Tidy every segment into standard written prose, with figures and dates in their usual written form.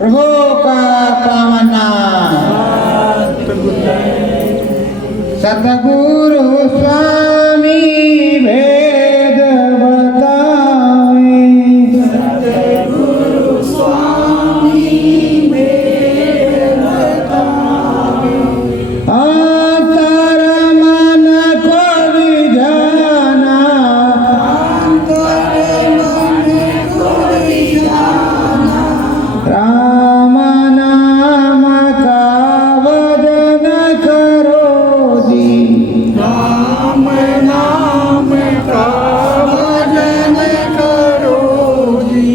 प्रभु का पावन नाम। सतगुरु स्वामी भेद बताए, सतगुरु स्वामी भेद बताए। अंतर मन को विझाना, अंतर मन को विझाना। राम नाम का भजन करो जी। राम नाम का भजन करो जी।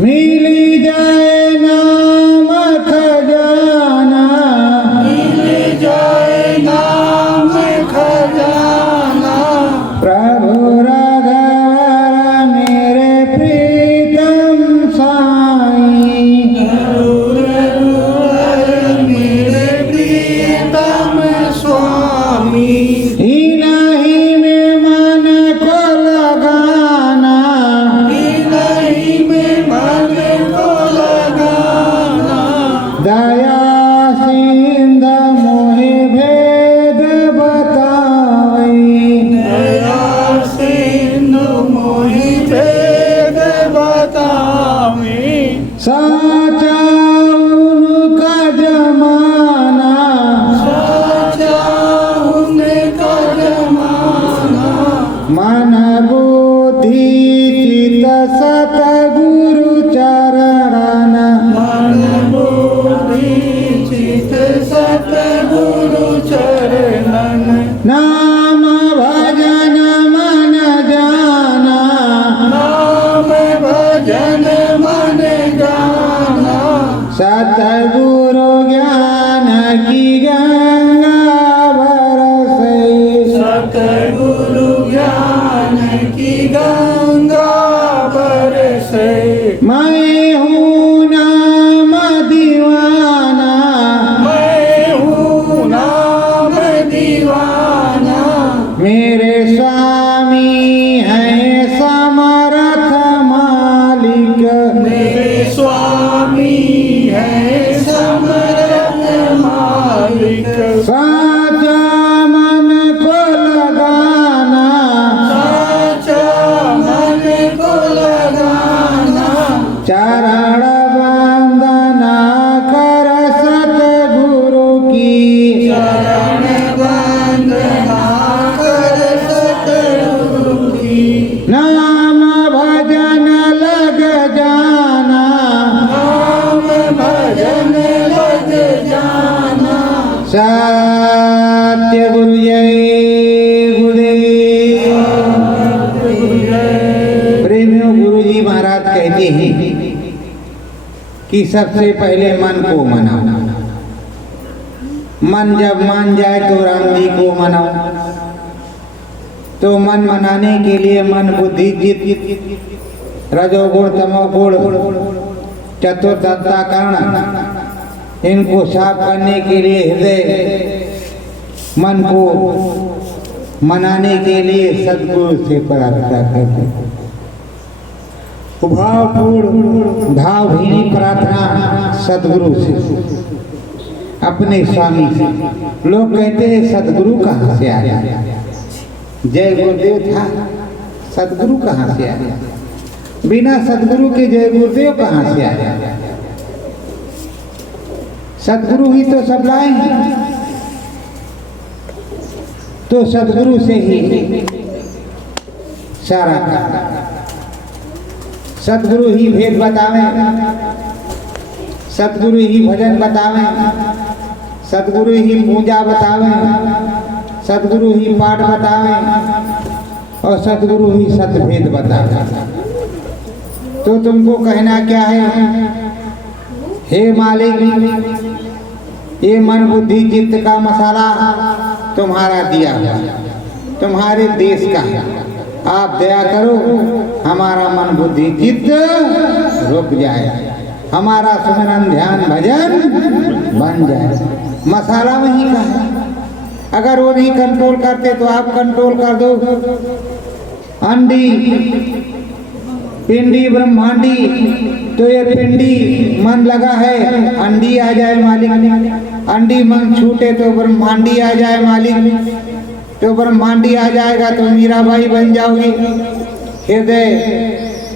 मिल जाए नाम खजाना, मिल जाए नाम खजाना। प्रभु राघव मेरे प्रीतम साईं। मेरे प्रीतम स्वामी। इन्हीं में मन को लगाना, इन्हीं में मन को लगाना। दया सिंध मोहि भेद बताई। दया सिंधु मोहि भेद बतावे। साचा उनका जमाना, साचा उनका जमाना। मन बुद्धि चित सतगुरु चरण। मन बुद्धि चित सतगुरु चरणन। नाम भजन मन जाना, नाम भजन मन गाना। सतगुरु ज्ञान की गंगा बरसई। सतगुरु ज्ञान की गंगा बरसे। मैं हूँ नाम दीवाना, मैं हूँ नाम दीवाना। मेरे स्वामी हैं समर्थ मालिक। मेरे स्वामी है समर्थ मालिक। साचा मन को लगाना, साचा मन को लगाना। चरण वंदना कर सतगुरु की। चरण वंदना कर सतगुरु की। नाम भजन लग जाना, नाम भजन लग जाना। सत्य गुरु जय गुरुदेव। प्रेमियों, गुरु जी महाराज कहते हैं कि सबसे पहले मन को मनाओ। मन जब मान जाए तो राम जी को मनाओ। तो मन मनाने के लिए मन बुद्धि चित्त रजोगुण तमोगुण चतुर्दत्ता कर्ण, इनको साफ करने के लिए हृदय मन को मनाने के लिए सदगुरु से प्रार्थना करते। भावपूर्ण भावहीनी प्रार्थना सदगुरु से, अपने स्वामी से। लोग कहते हैं सदगुरु कहाँ से आया? जय गुरुदेव था, सदगुरु कहाँ से आया? बिना सदगुरु के जय गुरुदेव कहाँ से आया? सदगुरु ही तो सब लाए हैं। तो सदगुरु से ही सारा काम। सदगुरु ही भेद बतावे, सदगुरु ही भजन बतावे, सदगुरु ही पूजा बतावे, सदगुरु ही पाठ बतावे और सदगुरु ही सतभेद बतावे। तो तुमको कहना क्या है? हे मालिक, ये मन बुद्धि चित्त का मसाला तुम्हारा दिया हुआ, तुम्हारे देश का है। आप दया करो, हमारा मन बुद्धि चित्त रुक जाए, हमारा सुमिरन ध्यान भजन बन जाए। मसाला वहीं का है। अगर वो नहीं कंट्रोल करते तो आप कंट्रोल कर दो। अंडी पिंडी ब्रह्मांडी तो ये पिंडी मन लगा है, अंडी आ जाए मालिक, अंडी मन छूटे तो ब्रह्मांडी आ जाए मालिक, तो ब्रह्मांडी आ जाएगा तो मीराबाई बन जाओगी, हृदय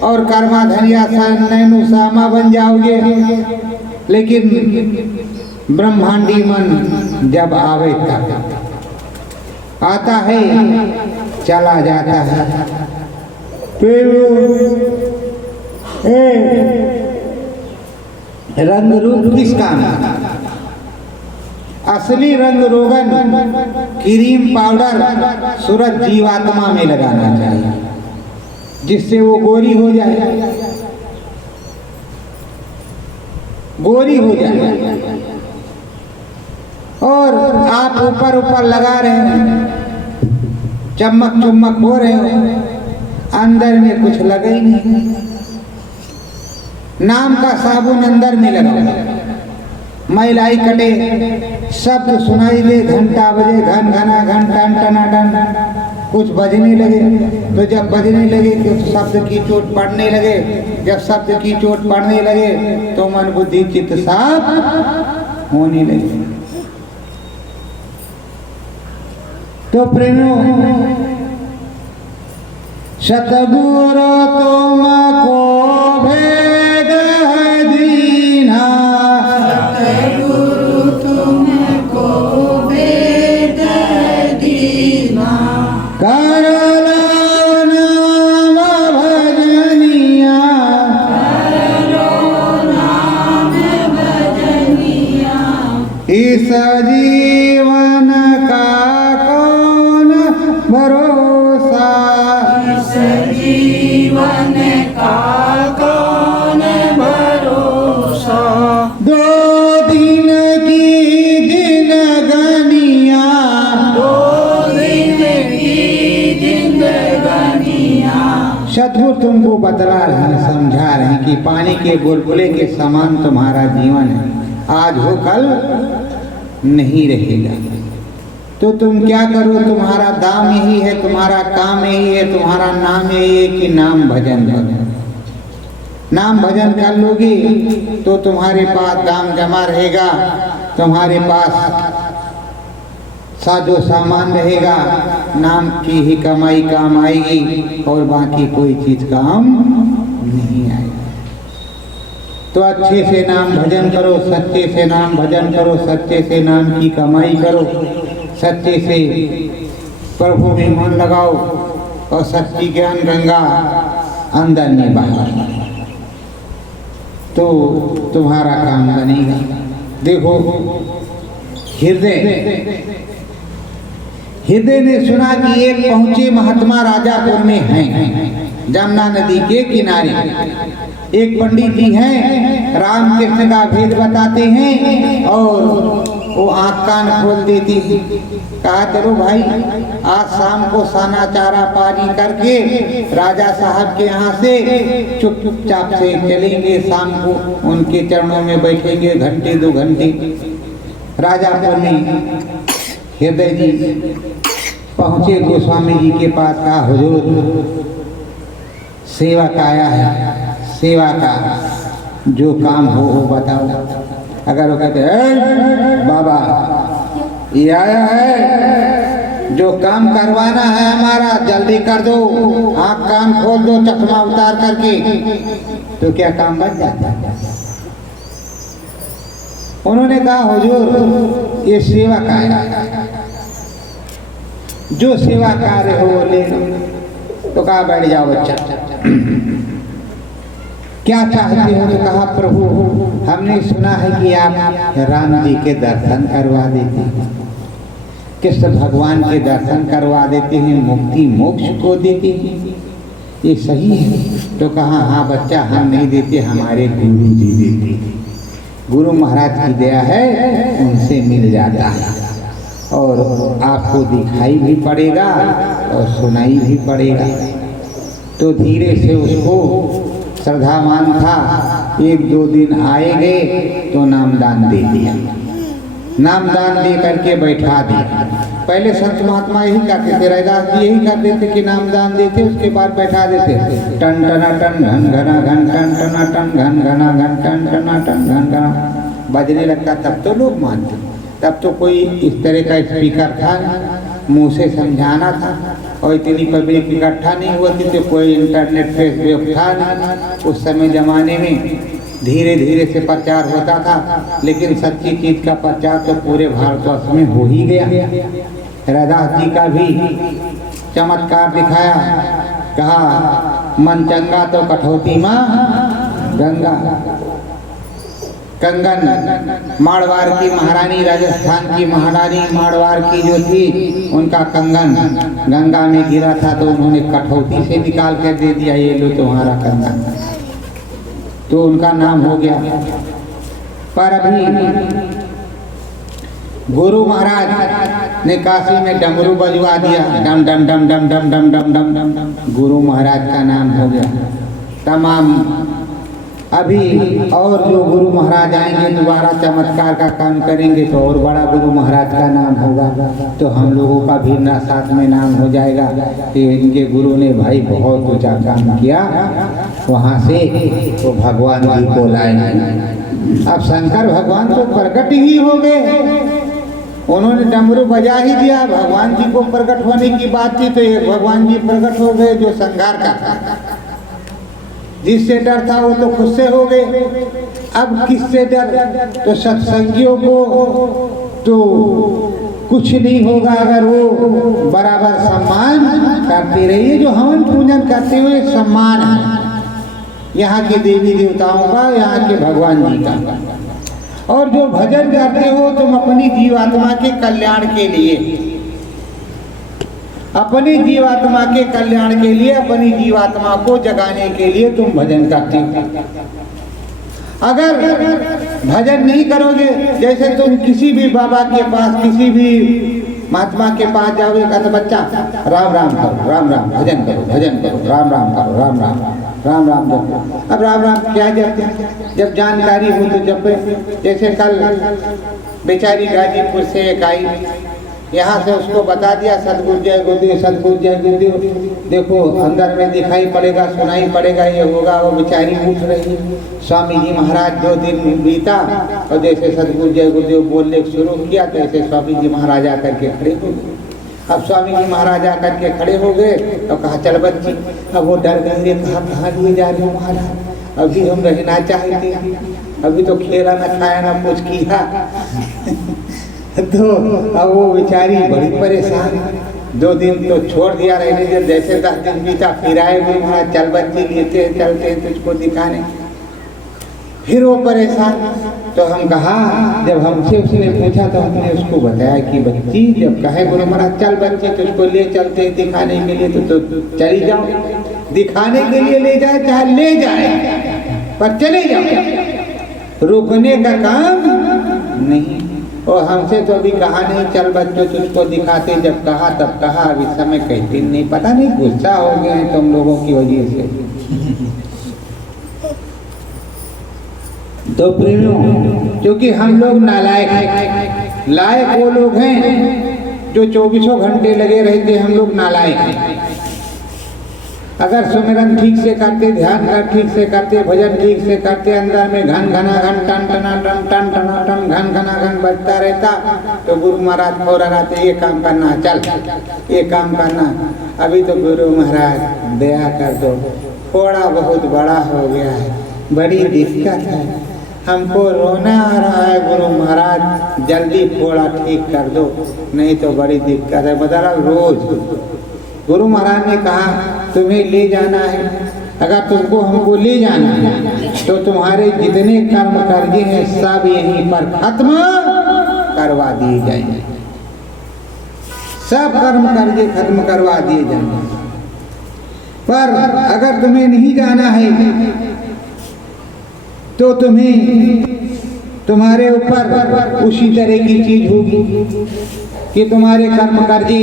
और कर्मा धनिया नैनु सामा बन जाओगे। लेकिन ब्रह्मांडी मन जब आवे तब आता है चला जाता है। फिर रंग रूप किस काम? असली रंग रोगन क्रीम पाउडर सूरज जीवात्मा में लगाना चाहिए, जिससे वो गोरी हो जाए, गोरी हो जाए। और आप ऊपर ऊपर लगा रहे हैं, चमक चुम्मक हो रहे हो, अंदर में कुछ लगा ही नहीं। नाम का साबुन अंदर में लगा, मैलाई कटे, शब्द सुनाई दे, घंटा बजे, घन घना घन टन टना टन, कुछ बजने लगे। तो जब बजने लगे तो शब्द की चोट पड़ने लगे, जब शब्द की चोट पड़ने लगे तो मन बुद्धि चित्त साफ होने लगे। तो प्रेमियों, सतगुरु तुमको भेद है दीना, सतगुरु तुमको भेद है दीना, कर लो नाम भजनिया, करो नाम भजनिया, इस जीवन का कौन भरोसा, इस जीवन का कौन भरोसा, दो दिन की जिंदगानिया, दो दिन की जिंदगानिया। सतगुरु तुमको बतला रहे हैं, समझा रहे हैं कि पानी के बुलबुले के समान तुम्हारा जीवन है, आज हो कल नहीं रहेगा। तो तुम क्या करो, तुम्हारा दाम यही है, तुम्हारा काम यही है, तुम्हारा नाम यही है कि नाम भजन करो। नाम भजन कर लोगे तो तुम्हारे पास दाम जमा रहेगा, तुम्हारे पास साजो सामान रहेगा, नाम की ही कमाई काम आएगी और बाकी कोई चीज काम नहीं आएगा। तो अच्छे से नाम भजन करो, सच्चे से नाम भजन करो, सच्चे से नाम की कमाई करो, सच्चे से प्रभु में मन लगाओ और सच्ची ज्ञान गंगा अंदर में बहा, तो तुम्हारा काम बनेगा। देखो, हृदय ने सुना कि एक पहुंचे महात्मा राजापुर में हैं, जमुना नदी के किनारे। एक पंडित जी हैं, रामकृष्ण का भेद बताते हैं और वो आँख कान खोल देती थी। कहा चलो भाई, आज शाम को साना चारा पानी करके राजा साहब के यहाँ से चुपचाप से चलेंगे, शाम को उनके चरणों में बैठेंगे घंटे 2 घंटे। राजापुर में हृदय जी पहुँचे गोस्वामी जी के पास। कहा हुजूर, सेवक आया है, सेवा का जो काम हो वो बताओ। अगर वो कहते हैं बाबा ये आया है, जो काम करवाना है हमारा जल्दी कर दो, आँख कान खोल दो चश्मा उतार करके, तो क्या काम बन जाता है? उन्होंने कहा हुजूर ये सेवा कार्य, जो सेवा कार्य हो वो ले लो। तो कहा बैठ जाओ बच्चा, क्या चाहते हो? तो कहा प्रभु हमने सुना है कि आप राम जी के दर्शन करवा देते हैं, कृष्ण भगवान के दर्शन करवा देते हैं, मुक्ति मोक्ष को देते हैं, ये सही है? तो कहा हाँ बच्चा, हम नहीं देते, हमारे गुरु जी देते हैं, गुरु महाराज की दया है, उनसे मिल जाता है और आपको दिखाई भी पड़ेगा और सुनाई भी पड़ेगा। तो धीरे से उसको श्रद्धावान था, 1-2 दिन आए गए तो नामदान दे दिया, नामदान दे करके बैठा दिया। पहले संत महात्मा यही करते थे, रैदास जी यही करते थे कि नाम दान देते, उसके बाद बैठा देते टन टना टन घन घना घन टन टना टन घन घना घन टन टना टन घन घना बजने लगता। तब तो लोग मानते, तब तो कोई इस तरह का स्पीकर था, मुंह से समझाना था, और इतनी पब्लिक इकट्ठा नहीं होती थी, कोई इंटरनेट फेसबुक था नहीं उस समय ज़माने में। धीरे धीरे से प्रचार होता था, लेकिन सच्ची चीज का प्रचार तो पूरे भारतवर्ष में हो ही गया। रैदास जी का भी चमत्कार दिखाया, कहा मन चंगा तो कठौती माँ गंगा। कंगन मारवाड़ की महारानी, राजस्थान की महारानी मारवाड़ की जो थी, उनका कंगन गंगा में गिरा था तो उन्होंने कठौती से निकाल कर दे दिया, ये लो तुम्हारा कंगन, तो उनका नाम हो गया। पर अभी गुरु महाराज ने काशी में डमरू बजवा दिया, डम डम डम डम डम डम डम डम डम डम, गुरु महाराज का नाम हो गया तमाम। अभी और जो गुरु महाराज आएंगे दोबारा चमत्कार का काम करेंगे तो और बड़ा गुरु महाराज का नाम होगा, तो हम लोगों का भी ना साथ में नाम हो जाएगा कि इनके गुरु ने भाई बहुत ऊंचा काम किया, वहाँ से तो भगवान जी को लाएंगे। अब शंकर भगवान तो प्रकट ही हो गए, उन्होंने डमरू बजा ही दिया, भगवान जी को प्रकट होने की बात थी तो एक भगवान जी प्रकट हो गए जो संहार का था। जिससे डर था वो तो खुद से हो गए। अब किससे डर? तो सत्संगियों को तो कुछ नहीं होगा अगर वो बराबर सम्मान करते रहिए। जो हवन पूजन करते हुए सम्मान है यहाँ के देवी देवताओं का, यहाँ के भगवान जी का। और जो भजन करते हो तुम अपनी जीवात्मा के कल्याण के लिए, अपनी जीवात्मा के कल्याण के लिए, अपनी जीवात्मा को जगाने के लिए तुम भजन करते हो। अगर भजन नहीं करोगे, जैसे तुम किसी भी बाबा के पास, किसी भी महात्मा के पास जाओगे, कहते बच्चा राम राम करो, राम राम भजन करो, भजन करो, राम राम करो, राम राम राम राम जपो। अब राम राम क्या जपते? जब जानकारी हो तो जपे। जैसे कल बेचारी गाजीपुर से एक आई, यहाँ से उसको बता दिया सतगुरु जय गुरुदेव, सतगुरु जय गुरुदेव। देखो अंदर में दिखाई पड़ेगा, सुनाई पड़ेगा, ये होगा। वो बेचारी उठ रही। स्वामी जी महाराज 2 दिन बीता और जैसे सतगुरु जय गुरुदेव बोलने शुरू किया तो ऐसे स्वामी जी महाराज आकर के खड़े हो गए। अब स्वामी जी महाराज आकर के खड़े हो गए तो कहा चल बच्ची। अब वो डर गए, कहाँ लिए जा रहे हो महाराज? अभी हम रहना चाहते, अभी तो खेला न खाया न कुछ किया। तो अब वो बेचारी बड़ी परेशान। 2 दिन तो छोड़ दिया रहने, जब जैसे 10 दिन बीता फिर आए गुरु महाराज, चल बच्ची लेते हैं, चलते हैं तुझको दिखाने। फिर वो परेशान। तो हम कहा, जब हमसे उसने पूछा तो हमने उसको बताया कि बच्ची जब कहे गुरु महाराज चल बच्ची तुझको ले चलते हैं दिखाने के लिए, तो चली जाओ। दिखाने के लिए ले जाए चाहे ले जाए, पर चले जाओ, रुकने का काम नहीं। और हमसे तो अभी कहा नहीं चल बच्चों तुझको दिखाते, जब कहा तब कहा। अब इस समय कई दिन नहीं, पता नहीं गुस्सा हो गए हैं तुम लोगों की वजह से। तो प्रेमियों, क्योंकि हम लोग नालायक हैं। लायक वो लोग हैं जो 24 घंटे लगे रहते, हम लोग नालायक हैं। अगर सुमिरन ठीक से करते, ध्यान कर ठीक से करते, भजन ठीक से करते, अंदर में घन घना घन टन टना टन टन टना टन घन घना घन बजता रहता, तो गुरु महाराज फौरन आते, ये काम करना, चल ये काम करना। अभी तो गुरु महाराज दया कर दो, थोड़ा बहुत बड़ा हो गया है, बड़ी दिक्कत है, हमको रोना आ रहा है, गुरु महाराज जल्दी थोड़ा ठीक कर दो, नहीं तो बड़ी दिक्कत है। बदला रोज गुरु महाराज ने कहा तुम्हें ले जाना है, अगर तुमको हमको ले जाना है तो तुम्हारे जितने कर्म कर्जे हैं सब यहीं पर खत्म करवा दिए जाएंगे। सब कर्म कर्जे खत्म करवा दिए जाएंगे। पर अगर तुम्हें नहीं जाना है तो तुम्हें तुम्हारे ऊपर उसी तरह की चीज होगी कि तुम्हारे कर्म कर्जे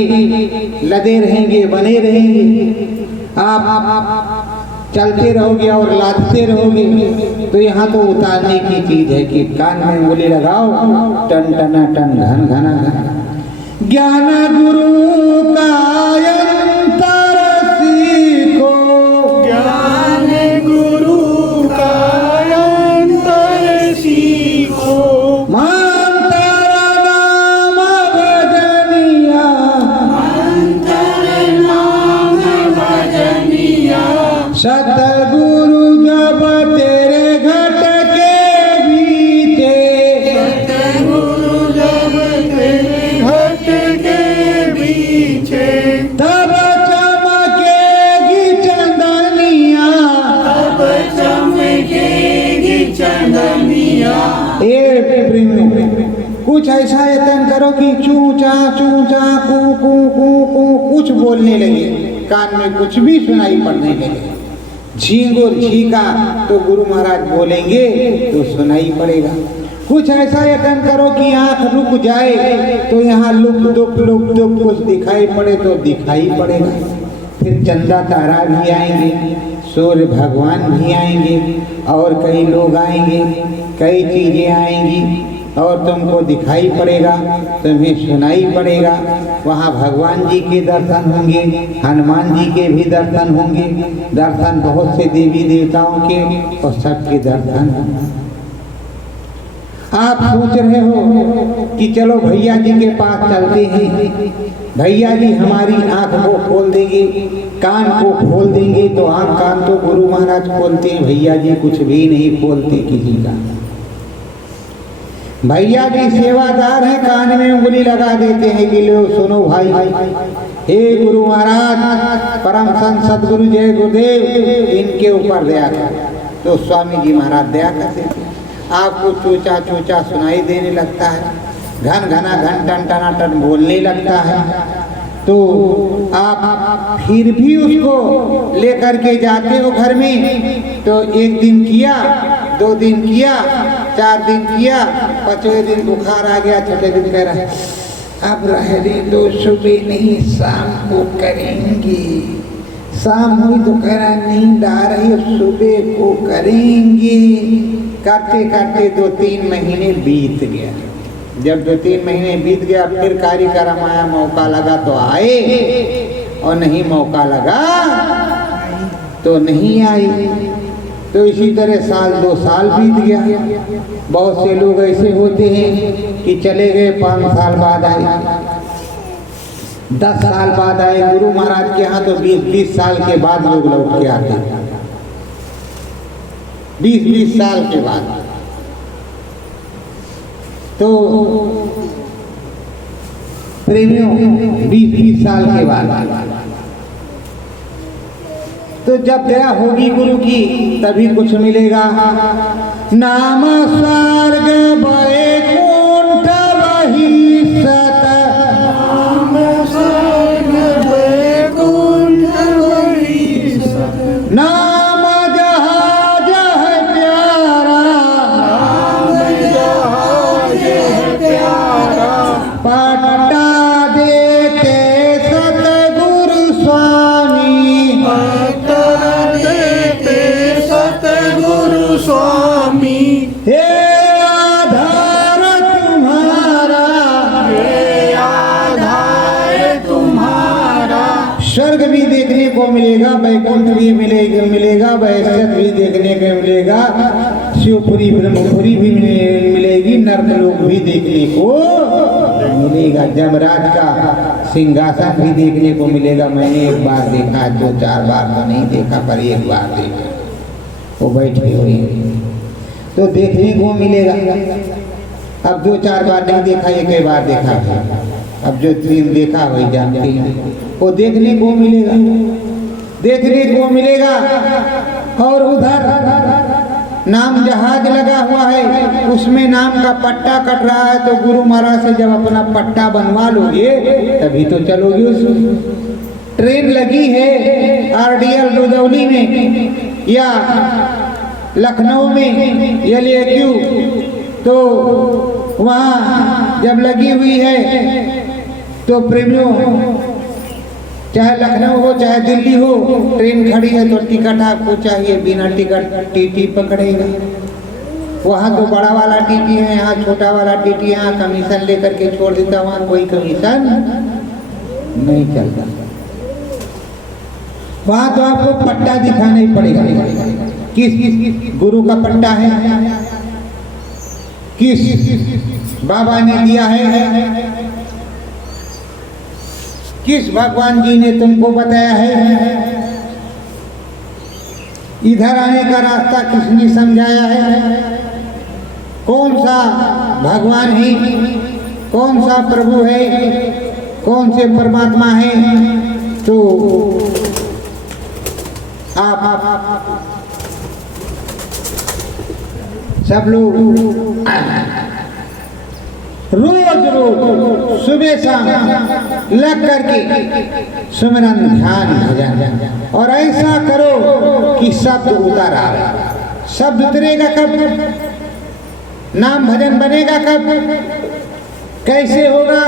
लदे रहेंगे, बने रहेंगे। आप चलते रहोगे और लादते रहोगे। तो यहाँ तो उतारने की चीज है कि कान में उंगली लगाओ, टन टना टन घन घना घन। ज्ञान गुरु का अंतर सीखो, ज्ञान गुरु का अंतर सीखो। मंत्र नाम भजनिया, मंत्र नाम भजनिया, सतगुरु जब तेरे घट के बीते, सतगुरु जब तेरे घट के बीचे, तब चमकेगी चंदनिया। तब चमकेगी चंदनिया। कुछ ऐसा यत्न करो कि चूचा चूचा कू कू कू कू कुछ बोलने लगे, कान में कुछ भी सुनाई पड़ने लगे। झींगुर झीका तो गुरु महाराज बोलेंगे तो सुनाई पड़ेगा। कुछ ऐसा यत्न करो कि आंख रुक जाए तो यहाँ लुक दुप कुछ दिखाई पड़े तो दिखाई पड़ेगा। फिर चंदा तारा भी आएंगे, सूर्य भगवान भी आएंगे, और कई लोग आएंगे, कई चीजें आएंगी और तुमको दिखाई पड़ेगा, तुम्हें सुनाई पड़ेगा। वहाँ भगवान जी के दर्शन होंगे, हनुमान जी के भी दर्शन होंगे, दर्शन बहुत से देवी देवताओं के और सबके दर्शन होंगे। आप सोच रहे हो कि चलो भैया जी के पास चलते हैं, भैया जी हमारी आंख को खोल देंगे, कान को खोल देंगे। तो आंख कान तो गुरु महाराज खोलते हैं, भैया जी कुछ भी नहीं खोलते किसी का। भैया जी सेवादार हैं, कान में उंगली लगा देते हैं कि लो सुनो भाई, हे गुरु महाराज परम संत सदगुरु जय गुरुदेव, इनके ऊपर दया कर। तो स्वामी जी महाराज दया करते थे। आपको चूचा चूचा सुनाई देने लगता है, घन घना घन टन टना टन बोलने लगता है, तो आप फिर भी उसको लेकर के जाते हो घर में। तो एक दिन किया, 2 दिन किया, 4 दिन किया, 5वें दिन बुखार आ गया, 6ठे दिन कह रहा है अब रहने दो, सुबह नहीं शाम को करेंगे। शाम हुई तो कह रहा नींद आ रही है, सुबह को करेंगे। करते करते 2-3 महीने बीत गया। जब 2-3 महीने बीत गया, फिर कार्यक्रम आया, मौका लगा तो आए, और नहीं मौका लगा तो नहीं आई। तो इसी तरह साल 2 साल बीत गया। बहुत से लोग ऐसे होते हैं कि चले गए, 5 साल बाद आए, 10 साल बाद आए गुरु महाराज के यहाँ। तो 20-20 साल के बाद लोग लौट के आते हैं, 20-20 साल के बाद। तो प्रेमियों 20-20 साल के बाद, तो जब दया होगी गुरु की तभी कुछ मिलेगा। नाम स्वर्ग वैकुंठ वही सत, नाम स्वर्ग वैकुंठ वही सत, नाम जहाज है प्यारा, नाम जहाज है प्यारा, पट्टा देते सतगुरु स्वामी, पट्टा देते सतगुरु स्वामी। हे आधार तुम्हारा, हे आधार तुम्हारा, स्वर्ग भी देखने को मिलेगा, वैकुंठ भी मिलेगा, वैश्यत भी देखने को मिलेगा, शिवपुरी ब्रह्मपुरी भी मिलेगी, नरकलोक भी देखने को मिलेगा, जमराज का सिंहासन भी देखने को मिलेगा। मैंने एक बार देखा, 2-4 बार तो नहीं देखा, पर एक बार देखा, वो बैठे हुए तो देखने को मिलेगा। अब 2-4 बार नहीं देखा, एक बार देखा। अब जो 3 देखा वही जानते हैं, वो देखने को मिलेगा, देखने को मिलेगा। और उधर नाम जहाज लगा हुआ है, उसमें नाम का पट्टा कट रहा है। तो गुरु महाराज से जब अपना पट्टा बनवा लोगे तभी तो चलोगे उसमें। ट्रेन लगी है RDL रुदौली में या लखनऊ में LAQ, तो वहाँ जब लगी हुई है तो प्रेमियों चाहे लखनऊ हो चाहे दिल्ली हो, ट्रेन खड़ी है तो टिकट आपको चाहिए, बिना टिकट TT पकड़ेगा। वहाँ तो बड़ा वाला टीटी है, यहाँ छोटा वाला टीटी, यहाँ कमीशन लेकर के छोड़ देता, वहाँ कोई कमीशन नहीं चलता। वहाँ तो आपको पट्टा दिखाना ही पड़ेगा, किस गुरु का पट्टा है, किस बाबा ने दिया है, किस भगवान जी ने तुमको बताया है, इधर आने का रास्ता किसने समझाया है, कौन सा भगवान है, कौन सा प्रभु है, कौन से परमात्मा है। तो आप सब लोग रोज सुबह शाम लग करके सुमिरन ध्यान भजन, और ऐसा करो कि शब्द उतर आए। शब्द उतरेगा कब? नाम भजन बनेगा कब? कैसे होगा?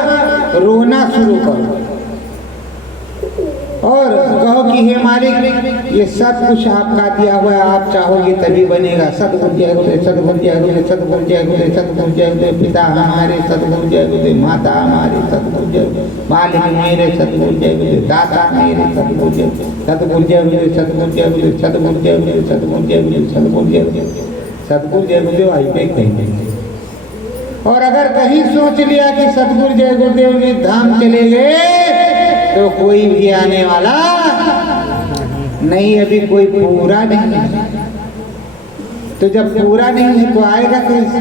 रोना शुरू करो और कहो कि हे मालिक, ये सब कुछ आपका दिया हुआ है, आप चाहोगे तभी बनेगा। सतगुरु जय गुरुदेव, सतगुरु जय गुरुदेव, सतगुरु जय गुरुदेव, सतगुरु जय गुरुदेव, पिता हमारे सतगुरु जय गुरुदेव, माता हमारे सतगुरु जय, मालिक मेरे सतगुरु जय गुरुदेव, दाता मेरे सतगुरु जय, सतगुरु जय गुरुदेव, सतगुरु जय गुरुदेव, सतगुरु जय गुरुदेव, सतगुरु जय गुरुदेव, सतगुरु जय गुरुदेव, सतगुरु जय गुरुदेव आई पे कहेंगे। और अगर कहीं सोच लिया कि सतगुरु जय गुरुदेव के धाम चले गए तो कोई भी आने वाला नहीं, अभी कोई पूरा नहीं है। तो जब पूरा नहीं है तो आएगा कैसे?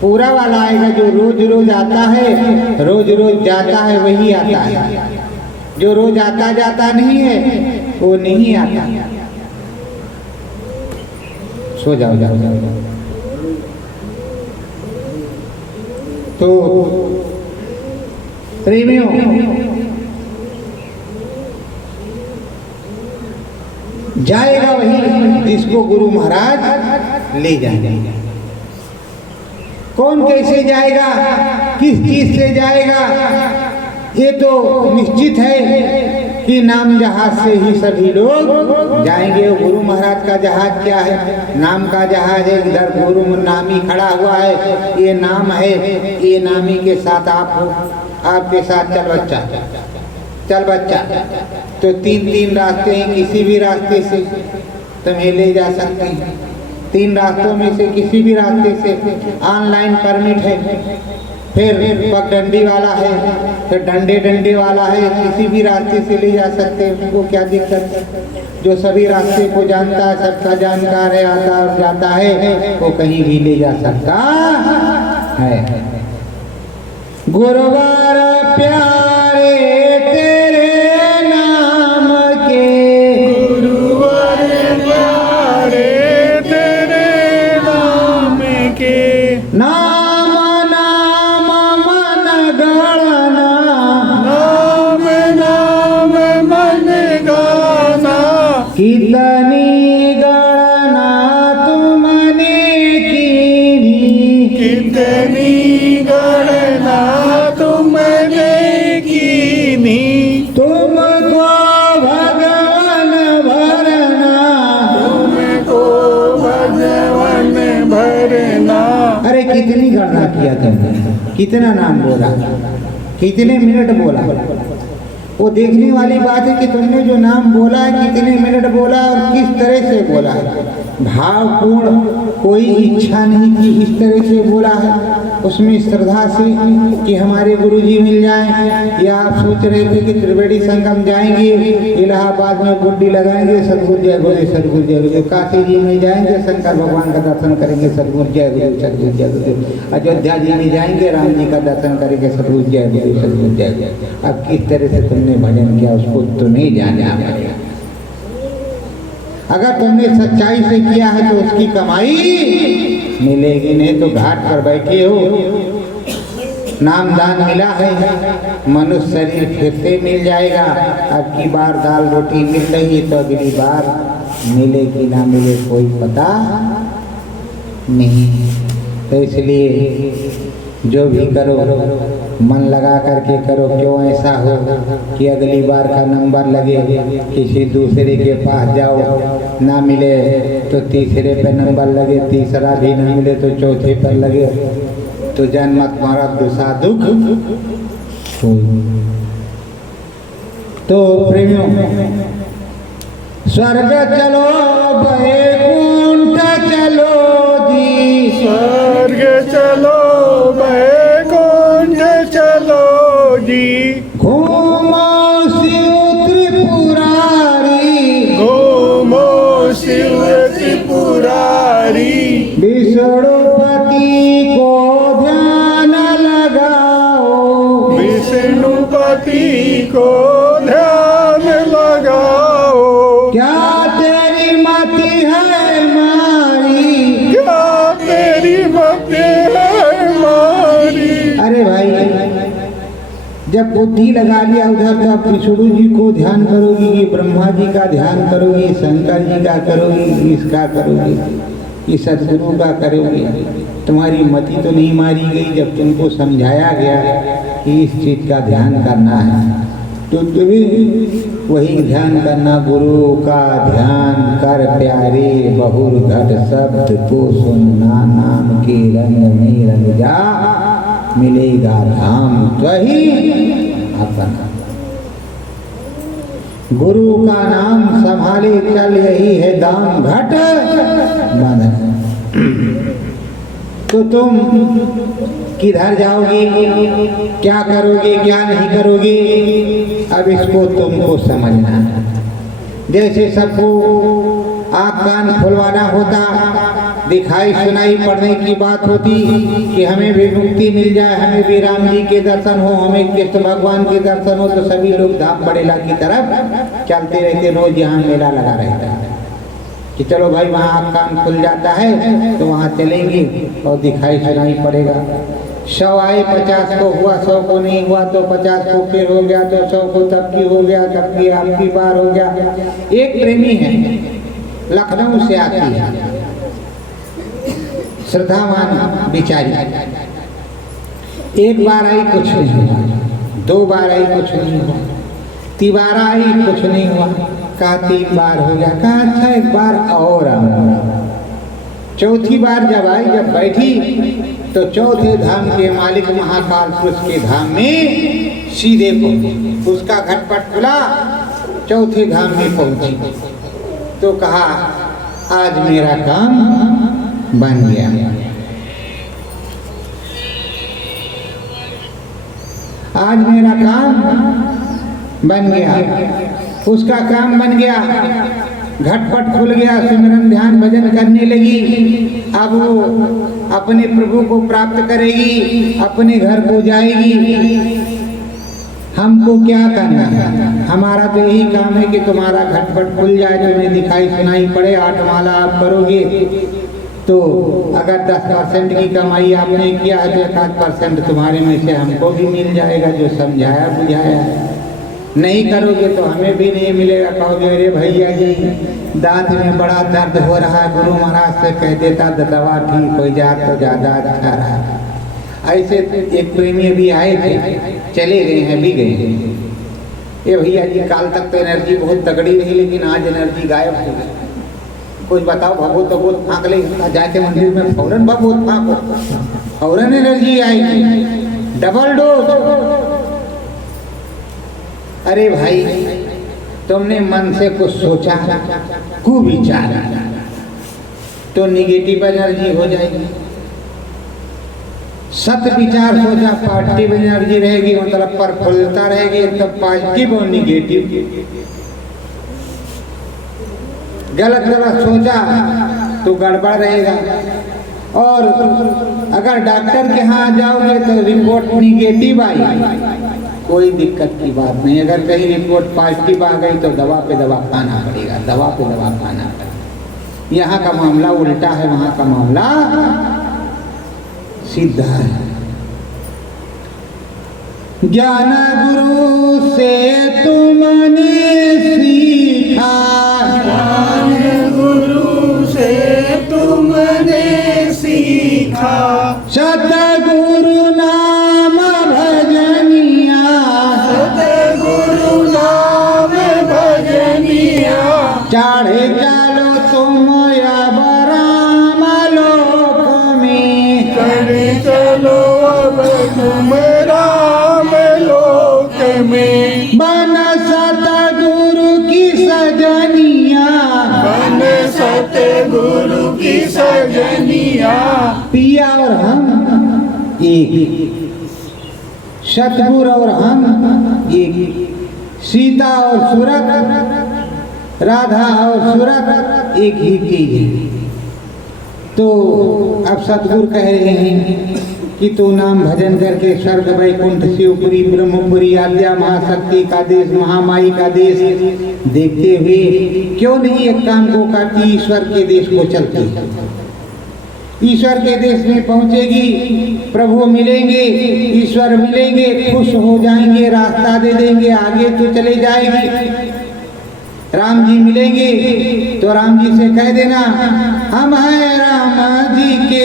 पूरा वाला आएगा जो रोज रोज आता है, रोज रोज जाता है, वही आता है। जो रोज आता जाता नहीं है वो नहीं आता। सो जाओ जाओ जाओ। तो प्रेमियों, जाएगा वही जिसको गुरु महाराज ले जाएंगे। कौन कैसे जाएगा, किस चीज से जाएगा, ये तो निश्चित है कि नाम जहाज से ही सभी लोग जाएंगे। गुरु महाराज का जहाज क्या है? नाम का जहाज है। इधर गुरु नामी खड़ा हुआ है, ये नाम है, ये नामी के साथ आप हो, आपके साथ चल बच्चा, चल बच्चा। तो तीन तीन रास्ते हैं, किसी भी रास्ते से तुम्हें ले जा सकते हैं। तीन रास्तों में से किसी भी रास्ते से ऑनलाइन परमिट है, फिर पगडंडी वाला है, फिर डंडे डंडे वाला है, किसी भी रास्ते से ले जा सकते हैं। उनको क्या दिक्कत है? जो सभी रास्ते को जानता है, सबका जानकार है, आता और जाता है, वो कहीं भी ले जा सकता है। गुरुवार प्यारे तेरे नाम के, गुरुवार प्यारे तेरे नाम के, नाम नाम मन गणना, नाम नाम मन गाना, कितनी गणना तुमने कीनी, कितनी गणना तुमने कीनी, तुमको भगवान भरना, तुमको भगवान भरना। अरे कितनी गणना किया तुमने, कितना नाम बोला, कितने मिनट बोला। वो देखने वाली बात है कि तुमने जो नाम बोला है, कितने मिनट बोला और किस तरह से बोला है। भावपूर्ण, कोई इच्छा नहीं कि इस तरह से बोला है, उसमें श्रद्धा से कि हमारे गुरुजी मिल जाएं। या आप सोच रहे थे कि त्रिवेणी संगम जाएंगे, इलाहाबाद में गुड्डी लगाएंगे, सतगुरु जय गुरुदेव, सतगुरु जय गुरुदेव, काशी जी में जाएंगे, शंकर भगवान का दर्शन करेंगे, सतगुरु जय गुरुदेव, सतगुरु जय गुरुदेव, अयोध्या जी में जाएंगे, राम जी का दर्शन करेंगे, सतगुरु जय गुरुदेव, सतगुरु जय गुरुदेव। अब किस तरह से तुमने भजन किया उसको तुम्हें जानना पड़ेगा। अगर तुमने सच्चाई से किया है तो उसकी कमाई मिलेगी, नहीं तो घाट पर बैठे हो, नामदान मिला है, मनुष्य शरीर फिर से मिल जाएगा। अब की बार दाल रोटी मिल रही है तो अगली बार मिले कि ना मिले कोई पता नहीं। तो इसलिए जो भी करो मन लगा करके करो। क्यों ऐसा हो कि अगली बार का नंबर लगे, किसी दूसरे के पास जाओ ना मिले तो तीसरे पे नंबर लगे, तीसरा भी ना मिले तो चौथे पर लगे, तो जन्मत मरद दुसा दुख। तो प्रेमियों, स्वर्ग चलो वैकुंठ चलो जी, स्वर्ग चलो वैकुंठ चलो जी, घूमो शिव त्रिपुरारी, घूमो शिव त्रिपुरारी, विष्णुपति को ध्यान लगाओ, विष्णुपति को ध्यान लगाओ। क्या तेरी मति है मारी, क्या तेरी मति है मारी। अरे भाई, जब बुद्धि लगा लिया उधर तो अब विष्णु जी को ध्यान करोगी कि ब्रह्मा जी का ध्यान करोगी, शंकर जी का करोगी, इसका करोगी, कि सदगुरु का करोगी। तुम्हारी मति तो नहीं मारी गई जब तुमको समझाया गया कि इस चीज का ध्यान करना है, तो तुम्हें वही ध्यान करना। गुरु का ध्यान कर प्यारे, बहुर घट शब्द को सुनना, नाम के रंग में रंग जा, मिलेगा धाम वही अपना। गुरु का नाम संभाले चल, यही है दाम घट बंधन। तो तुम किधर जाओगे, क्या करोगे, क्या नहीं करोगे, अब इसको तुमको समझना है। जैसे सबको आँख कान खुलवाना होता, दिखाई सुनाई पड़ने की बात होती कि हमें भी मुक्ति मिल जाए, हमें भी राम जी के दर्शन हो, हमें कृष्ण भगवान के दर्शन हो, तो सभी लोग धाम बड़ेला की तरफ चलते रहते। रोज यहाँ मेला लगा रहता है कि चलो भाई वहाँ आँख कान खुल जाता है तो वहाँ चलेंगे और दिखाई सुनाई पड़ेगा। 100 आए 50 को हुआ, 100 को नहीं हुआ तो 50 को फिर हो गया, तो 100 को तब की हो गया, तब की आपकी बार हो गया। एक प्रेमी है, लखनऊ से आती है, श्रद्धावान बिचारी। एक बार आई कुछ नहीं हुआ, 2 बार आई कुछ नहीं हुआ, 3 बार आई कुछ नहीं हुआ, कहा 3 बार हो गया, कहा अच्छा एक बार और आऊंगा। चौथी बार जब आई, जब बैठी तो चौथे धाम के मालिक महाकाल पुरुष के धाम में सीधे पहुंची। उसका घटपट खुला, चौथे धाम में पहुंची तो कहा आज मेरा काम बन गया। आज मेरा काम बन गया। उसका काम बन गया, घटपट खुल गया, सिमरन ध्यान भजन करने लगी। अब वो अपने प्रभु को प्राप्त करेगी, अपने घर को जाएगी। हमको क्या करना है, हमारा तो यही काम है कि तुम्हारा घटपट खुल जाए, तुम्हें दिखाई सुनाई पड़े, 8 माला आप करोगे तो अगर 10% की कमाई आपने किया है तो 1% तुम्हारे में से हमको भी मिल जाएगा, जो समझाया बुझाया है। नहीं करोगे तो हमें भी नहीं मिलेगा। कहोगे अरे भैया जी दांत में बड़ा दर्द हो रहा है, गुरु महाराज से कह देता दवा ठीक हो जाए तो ज़्यादा अच्छा रहा। ऐसे एक प्रेमी भी आए थे, चले गए हैं, भी गए हैं। ये भैया जी काल तक तो एनर्जी बहुत तगड़ी रही, लेकिन आज एनर्जी गायब हो गई। कुछ बताओ, भगवत तो बहुत फाँक ले, जाके मंदिर में फौरन भगवत फाँको, फौरन एनर्जी आएगी, डबल डोज। अरे भाई तुमने मन से कुछ सोचा, कुविचार, तो निगेटिव एनर्जी हो जाएगी। सत विचार सोचा, पॉजिटिव एनर्जी रहेगी, मतलब प्रफुल्लता रहेगी, एकदम पॉजिटिव और निगेटिव। गलत गलत सोचा तो गड़बड़ रहेगा। और अगर डॉक्टर के यहाँ जाओगे तो रिपोर्ट निगेटिव आई, कोई दिक्कत की बात नहीं। अगर कहीं रिपोर्ट पॉजिटिव आ गई तो दवा पे दवा खाना पड़ेगा, दवा पे दवा खाना पड़ेगा। यहाँ का मामला उल्टा है, वहाँ का मामला सीधा है। ज्ञान गुरु से तुमने सीखा, ज्ञान गुरु से तुमने सीखा, सतगुरु नाम भज एक, सतगुरु और हम एक, सीता और सूरत, राधा और सूरत एक ही चीज है। तो अब सतगुरु कह रहे हैं कि तू नाम भजन करके स्वर्ग वैकुंठ शिवपुरी ब्रह्मपुरी आद्या महाशक्ति का देश महामाई का देश देखते हुए क्यों नहीं एक काम को काटती ईश्वर के देश को चलती। ईश्वर के देश में पहुंचेगी, प्रभु मिलेंगे, ईश्वर मिलेंगे, खुश हो जाएंगे, रास्ता दे देंगे, आगे तो चले जाएगी। राम जी मिलेंगे तो राम जी से कह देना हम हैं राम जी के,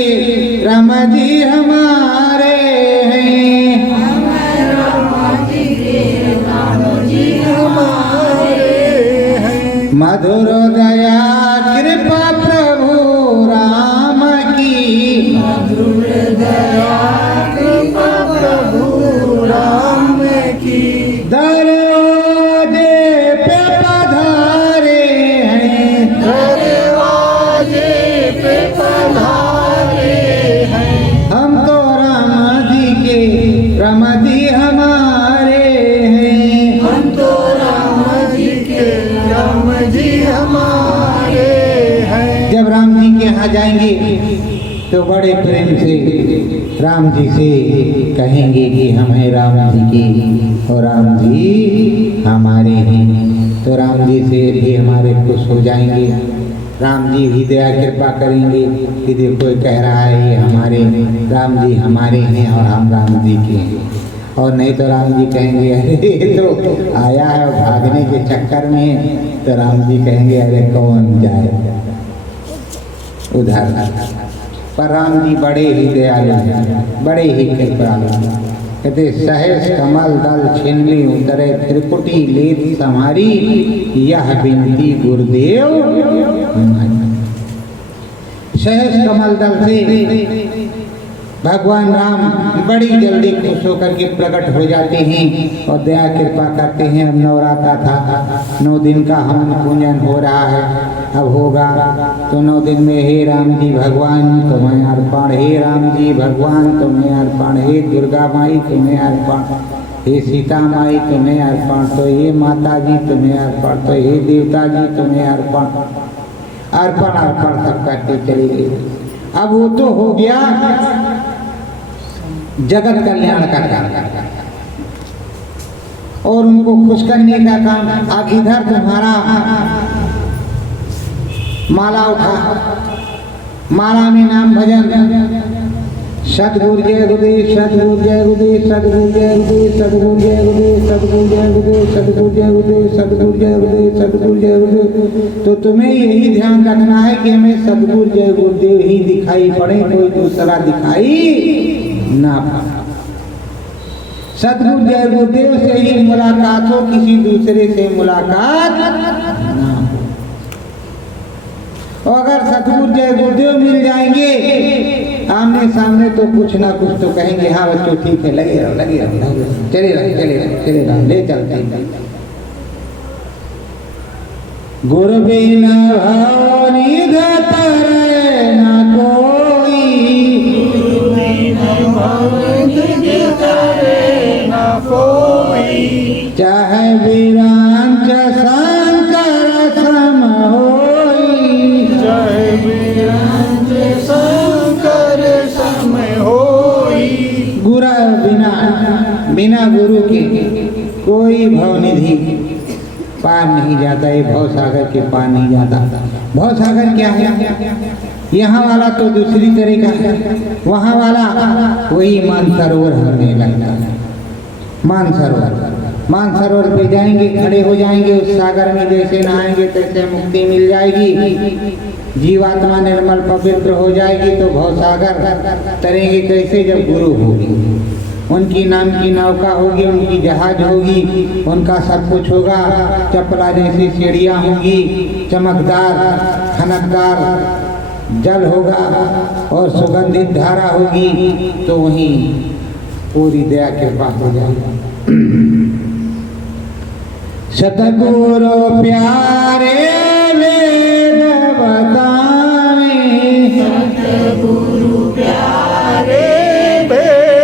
राम जी हमारे हैं, हम हैं राम जी के, राम जी हमारे हैं। मधुर दया कृपा प्रभु राम की, मधुर दया कृपा प्रभु राम की, दरवाजे पे पधारे हैं, दरवाजे पे पधारे हैं। हम तो राम जी के, राम जी हमारे हैं, हम तो राम जी के, राम जी हमारे हैं। जब राम जी के यहाँ जाएंगे तो बड़े प्रेम से राम जी से कहेंगे कि हम हैं राम जी के और राम जी हमारे हैं। तो राम जी से भी हमारे खुश हो जाएंगे, राम जी भी दया कृपा करेंगे कि देखो कह रहा है ये हमारे राम जी हमारे हैं और हम राम जी के हैं। और नहीं तो राम जी कहेंगे अरे ये तो आया है भागने के चक्कर में, तो राम जी कहेंगे अरे कौन जाए उधर। पर राम जी बड़े ही दयालु हैं, बड़े ही कृपालु हैं। कहते सहस कमल दल छिन्नी उतरे त्रिपुटी लेत समारी, यह बिनती गुरुदेव हमारी। सहस कमल दल से भगवान राम बड़ी जल्दी खुश होकर के प्रकट हो जाते हैं और दया कृपा करते हैं। अब नवरात्रा था, 9 दिन का हवन पूजन हो रहा है, अब होगा तो 9 दिन में हे राम जी भगवान तुम्हें अर्पण, हे राम जी भगवान तुम्हें अर्पण, हे दुर्गा माई तुम्हें अर्पण, हे सीता माई तुम्हें अर्पण, तो हे माता जी तुम्हें अर्पण, तो हे देवता जी तुम्हें अर्पण, अर्पण अर्पण सब करते चले गए। अब वो तो हो गया जगत कल्याण का काम और उनको खुश करने का काम। अब इधर तुम्हारा माला उठा, माला में नाम भजन, सतगुरु जय गुरुदेव, सतगुरु जय गुरुदेव, सतगुरु जय गुरुदेव, सतगुरु जय गुरुदेव, सतगुरु जय गुरुदेव, सतगुरु जय गुरुदेव, सतगुरु जय गुरुदेव, सतगुरु जय गुरुदेव। तो तुम्हें यही ध्यान रखना है कि हमें सतगुरु जय गुरुदेव ही दिखाई पड़े, कोई दूसरा दिखाई ना पड़े। सतगुरु जय गुरुदेव से ही मुलाकात हो, किसी दूसरे से मुलाकात ना हो। और अगर सतगुरु जय गुरुदेव मिल जाएंगे आमने सामने तो कुछ ना कुछ तो कहेंगे, हाँ बच्चों ठीक है, लगे रहो लगे रहो, चले रहो चले रहो चले रहो, ले चलते। गुरु बिना भवनी धतरे न कोई, गुरु बिना भवनी धतरे न कोई, चाहे विरांच शंकर सम होई, चाहे विरांच शंकर सम होई। गुरु बिना गुरु के कोई भवनिधि पार नहीं जाता, ये भव सागर के पार नहीं जाता। भव सागर क्या है? यहाँ वाला तो दूसरी तरह का है, वहाँ वाला वही मानसरोवर हमें लगता है। मानसरोवर पे जाएंगे, खड़े हो जाएंगे उस सागर में, जैसे नहाएंगे तैसे मुक्ति मिल जाएगी, जीवात्मा निर्मल पवित्र हो जाएगी। तो भव सागर तरेंगे कैसे? जब गुरु होगी, उनकी नाम की नौका होगी, उनकी जहाज होगी, उनका सब कुछ होगा। चपला जैसी सीढ़ियाँ होंगी, चमकदार खनकदार जल होगा और सुगंधित धारा होगी, तो वहीं पूरी दया कृपा हो जाएगी। सतगुरु प्यारे वेद बतावे, सतगुरु प्यारे वेद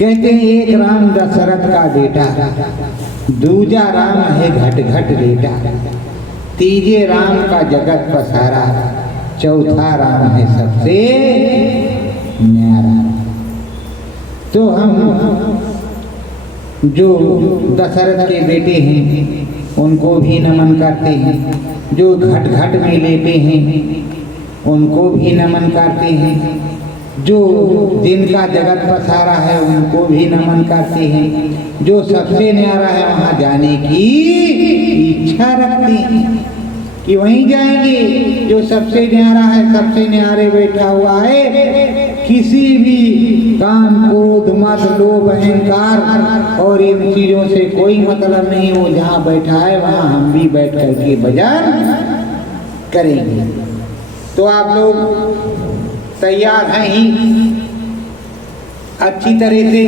कहते हैं एक राम दशरथ का बेटा, दूजा राम है घट घट बेटा, तीजे राम का जगत पसारा, चौथा राम है सबसे न्यारा। तो हम जो दशरथ के बेटे हैं उनको भी नमन करते हैं, जो घट घट में लेते हैं उनको भी नमन करते हैं, जो जिनका जगत पसारा है उनको भी नमन करते हैं, जो सबसे न्यारा है वहाँ जाने की इच्छा रखते हैं कि वहीं जाएंगे। जो सबसे न्यारा है, सबसे न्यारे बैठा हुआ है, किसी भी काम क्रोध मद लोभ अहंकार और इन चीजों से कोई मतलब नहीं। वो जहाँ बैठा है वहाँ हम भी बैठ करके भजन करेंगे। तो आप लोग तैयार हैं ही अच्छी तरह से।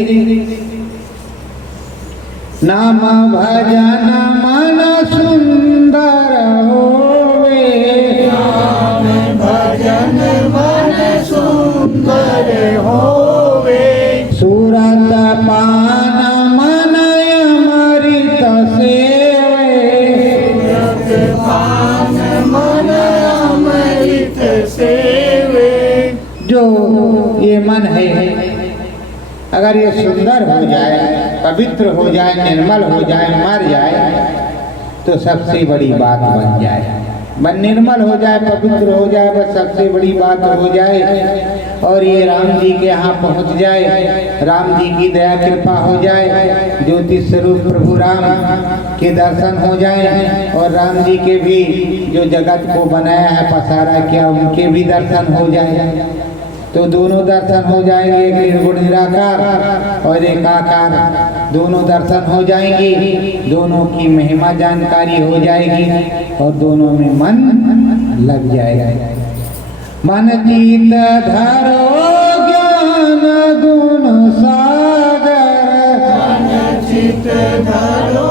नाम भजन मन सुंदर होवे, नाम भजन मन सुंदर होवे, सूरत पान मन अमृत सेवे, सूरत पान मन अमृत सेवे। जो ये मन है अगर ये सुंदर हो जाए, पवित्र हो जाए, निर्मल हो जाए, मर जाए तो सबसे बड़ी बात बन जाए। मन निर्मल हो जाए, पवित्र हो जाए, बस सबसे बड़ी बात हो जाए और ये राम जी के यहाँ पहुँच जाए, राम जी की दया कृपा हो जाए, ज्योति स्वरूप प्रभु राम के दर्शन हो जाए और राम जी के भी जो जगत को बनाया है, पसारा किया, उनके भी दर्शन हो जाए। तो दोनों दर्शन हो जाएंगे, एक निर्गुण निराकार और एक आकार, दोनों दर्शन हो जाएंगे, दोनों की महिमा जानकारी हो जाएगी और दोनों में मन लग जाएगा। मन चित धरो ज्ञान गुण सागर, मन चित धरो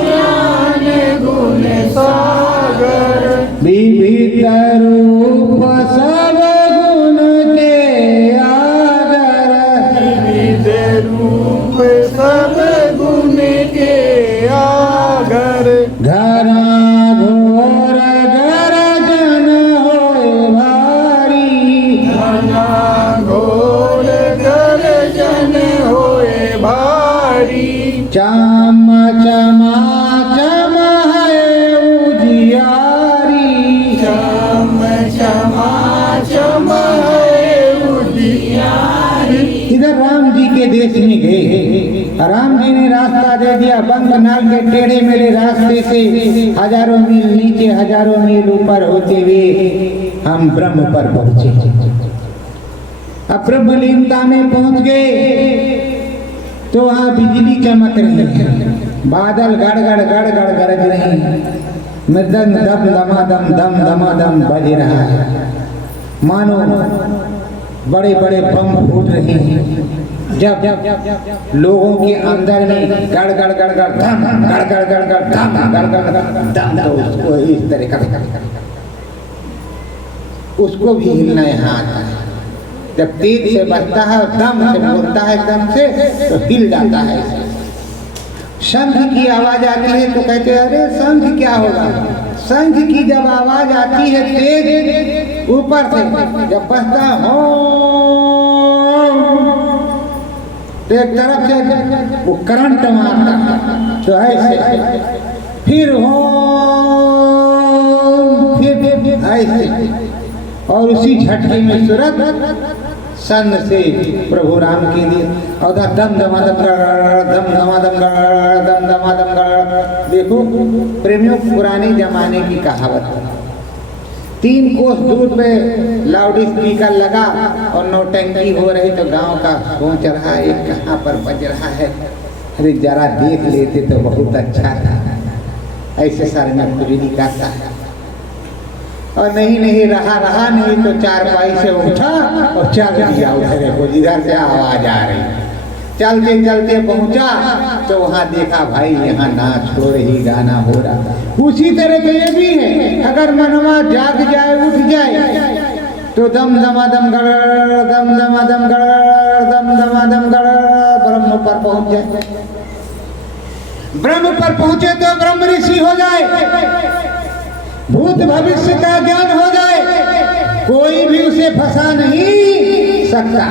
ज्ञान गुण सागर, विविध रूप सब गुण के आगर, विविध रूप सब गुण के आगर, घरा घोर गर्जन होए भारी, घना घोर गर्जन होए भारी, चाम चमा चम है उजियारी, चम चमा चम है उजियारी। इधर राम जी के देश में गए, राम जी ने रास्ता दे दिया, बंगनाल के टेढ़े मेढ़े रास्ते से हजारों मील नीचे, हजारों मील ऊपर होते हुए हम ब्रह्म पर पहुंचे। अब ब्रह्मलीनता में पहुंच गए तो वहाँ बिजली चमक रही है, बादल गड़ गड़ गड़ गड़ गरज रहे हैं, मृदंग दम दमादम दम दमादम बज रहा है, मानो बड़े बड़े बम फूट रहे हैं। जब लोगों के अंदर में गड़ गड़ गड़ गड़ धम, गड़ गड़ गड़ गड़ धम, गड़ गड़ गड़ धम, तो उसको इस तरह का उसको भी हिलना यहाँ आता है। जब तेज से बजता है और दम से बोलता है दम से तो हिल जाता है। शंख की आवाज आती है तो कहते हैं अरे शंख क्या होगा। शंख की जब आवाज आती है तेज ऊपर से, जब बजता हो तो एक तरफ से वो करंट मारता है तो ऐसे, फिर हो फिर ऐसे, और उसी झटके में सूरत सन से प्रभु राम के लिए और दम दमादम दम दमादम दम दमादम। देखो प्रेमियों, पुराने जमाने की कहावत, 3 कोस दूर पे लाउड स्पीकर लगा और नौटंकी हो रही तो गांव का सोच रहा है कहाँ पर बज रहा है, अरे जरा देख लेते तो बहुत अच्छा था, ऐसे सर में खुजली करता है। और नहीं रहा नहीं तो 4 पाई से उठा और चल दिया उधर को जिधर से आवाज आ रही। चलते चलते पहुंचा तो वहां देखा भाई यहाँ नाच हो रही, गाना हो रहा। उसी तरह तो ये भी है, अगर मनवा जाग जाए, उठ जाए तो दम दमादम गड़, दम दमादम गड़, दम दमादम गड़, जाए, ब्रह्म पर पहुंचे तो ब्रह्म ऋषि हो जाए, भूत भविष्य का ज्ञान हो जाए, कोई भी उसे फंसा नहीं सकता,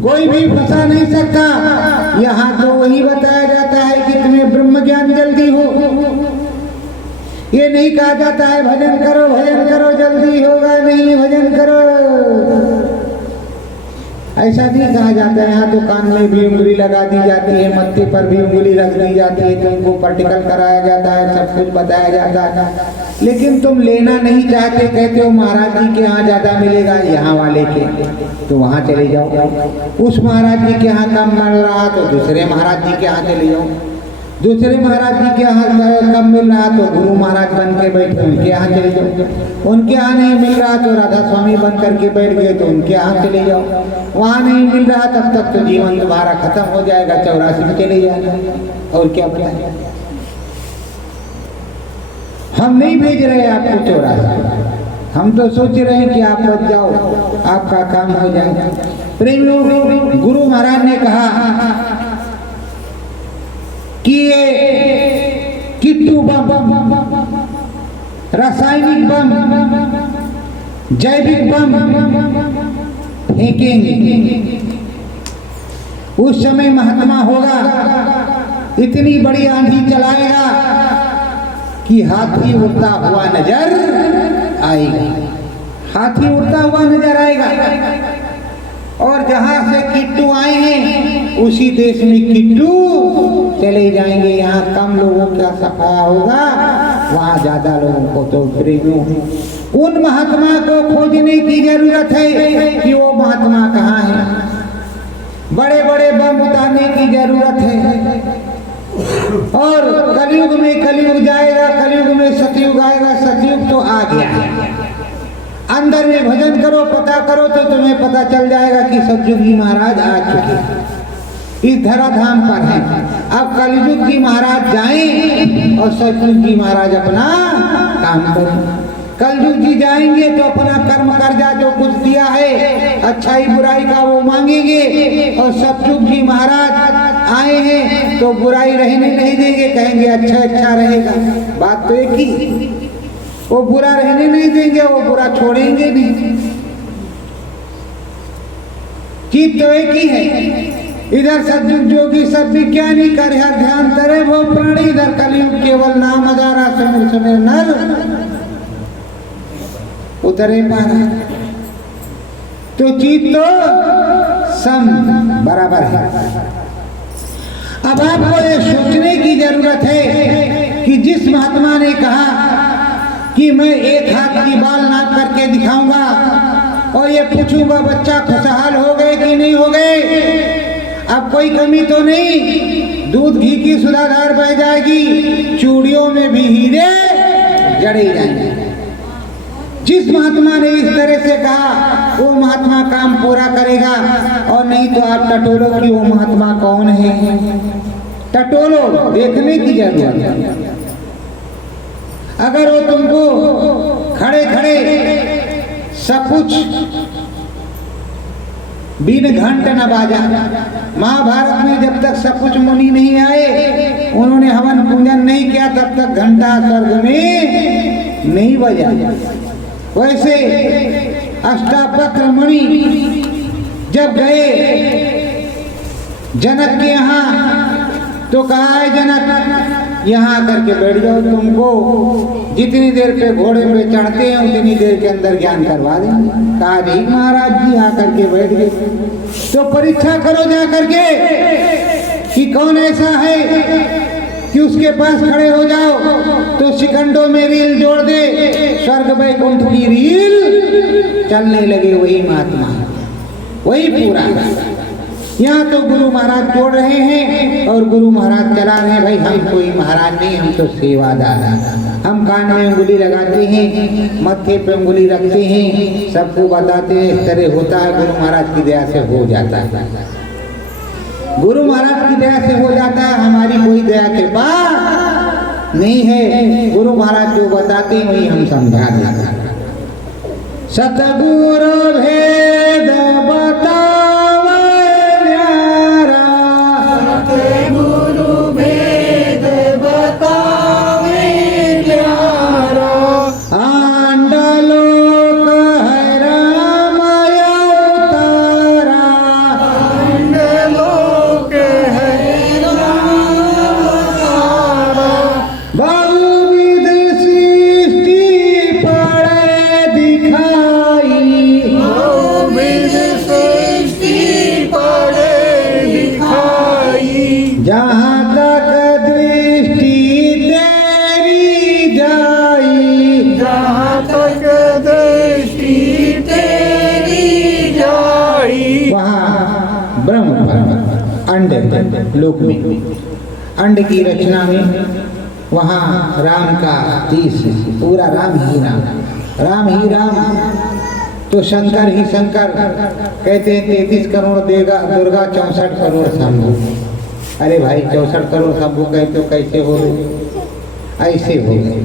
कोई भी फंसा नहीं सकता। यहाँ तो वही बताया जाता है कि तुम्हें ब्रह्म ज्ञान जल्दी हो, ये नहीं कहा जाता है भजन करो जल्दी होगा नहीं, भजन करो ऐसा नहीं कहा जाता है। यहाँ तो कान में भी उंगली लगा दी जाती है, मत्थे पर भी उंगली रख दी जाती है, तुमको प्रैक्टिकल कराया जाता है, सब कुछ बताया जाता है, लेकिन तुम लेना नहीं चाहते, कहते हो महाराज जी के यहाँ ज्यादा मिलेगा यहाँ वाले के, तो वहाँ चले जाओ। उस महाराज जी के यहाँ कम मिल रहा तो दूसरे महाराज जी के यहाँ चले जाओ, दूसरे महाराज जी के यहाँ कम मिल रहा तो गुरु महाराज बन के बैठे उनके यहाँ चले जाओ, उनके यहाँ नहीं मिल रहा तो राधा स्वामी बन करके बैठ गए तो उनके यहाँ चले जाओ, वहाँ नहीं मिल रहा तब तक तो जीवन तुम्हारा खत्म हो जाएगा, 84 में चले जाएगा। और क्या बताए, हम नहीं भेज रहे आपको 84, हम तो सोच रहे हैं कि आप बच जाओ, आपका काम हो जाएगा। प्रेमियों, गुरु महाराज ने कहा कि ये किट्टू बम, रासायनिक बम, जैविक बम फेंकेंगे, उस समय महात्मा होगा, इतनी बड़ी आंधी चलाएगा कि हाथी उड़ता हुआ नजर आएगा, हाथी उड़ता हुआ नजर आएगा। और जहां से किट्टू आए हैं उसी देश में किट्टू चले जाएंगे, यहाँ कम लोगों का सफाया होगा, वहाँ ज्यादा लोगों को तो प्रेमियों उन महात्मा को खोजने की जरूरत है कि वो महात्मा कहाँ है, बड़े बड़े बम उतारने की जरूरत है। और कलयुग में कलयुग जाएगा, कलयुग में सतयुग आएगा, सतयुग तो आ गया, अंदर में भजन करो, पता करो तो तुम्हें पता चल जाएगा कि सतयुगी महाराज आ चुके इस धराधाम पर है। अब कलयुग की महाराज जाएं और सतयुग की महाराज अपना काम करें। कलयुग जी जाएंगे तो अपना कर्म कर्जा जो कुछ दिया है अच्छाई बुराई का वो मांगेंगे, और सतयुग जी महाराज आए हैं तो बुराई रहने नहीं देंगे, कहेंगे अच्छा अच्छा रहेगा। बात तो एक ही, वो बुरा रहने नहीं देंगे, वो बुरा छोड़ेंगे नहीं, चीज तो एक ही है। इधर सतयुग जोगी सब विज्ञानी कर हर ध्यान करे वो प्राणी, इधर कलयुग केवल नाम हजारा सुमिर सुमिर नर उतरे पारा। तो चीज तो सम बराबर है। अब आपको ये सोचने की जरूरत है कि जिस महात्मा ने कहा कि मैं एक हाथ की बाल नाप करके दिखाऊंगा और ये पूछूंगा बच्चा खुशहाल हो गए कि नहीं हो गए, अब कोई कमी तो नहीं, दूध घी की सुधाधार बह जाएगी, चूड़ियों में भी हीरे जड़े जाएंगे। जिस महात्मा ने इस तरह से कहा वो महात्मा काम पूरा करेगा, और नहीं तो आप टटोलो कि वो महात्मा कौन है, टटोलो, देखने की जरूरत है। अगर वो तुमको खड़े खड़े सब कुछ बिन घंट न बाजा, महाभारत में जब तक सब कुछ मुनि नहीं आए, उन्होंने हवन पूजन नहीं किया, तब तक घंटा स्वर्ग में नहीं बजा। वैसे अष्टावक्र मुनि जब गए जनक के यहाँ तो कहा है जनक यहाँ आकर के बैठ जाओ, तुमको जितनी देर पे घोड़े पे चढ़ते हैं उतनी देर के अंदर ज्ञान करवा देंगे। कहा जी महाराज जी आकर के बैठ गए, तो परीक्षा करो जा करके कि कौन ऐसा है कि उसके पास खड़े हो जाओ तो शिकंडों में रील जोड़ दे, स्वर्ग वैकुंठ की रील चलने लगे, वही महात्मा, वही पूरा। यहाँ तो गुरु महाराज जोड़ रहे हैं और गुरु महाराज चला रहे हैं। भाई हम कोई महाराज नहीं, हम तो सेवादार हैं। हम कान में उंगली लगाते हैं, मत्थे पे उंगली रखते हैं, सबको बताते हैं इस तरह होता है, गुरु महाराज की दया से हो जाता है, गुरु महाराज की दया से हो जाता है, हमारी कोई दया के बाद नहीं है। गुरु महाराज जो बताते हैं वही हम समझा देते हैं। सतगुरु भेद बतावे न्यारा, ब्रह्म पर अंड लोक में, अंड की रचना में वहाँ राम का 30 पूरा राम ही राम, राम ही राम। तो शंकर ही शंकर कहते हैं 33 करोड़ देगा दुर्गा 64 करोड़ शंभू। अरे भाई 64 करोड़ शंभू कहे तो कैसे हो गए? ऐसे हो गए।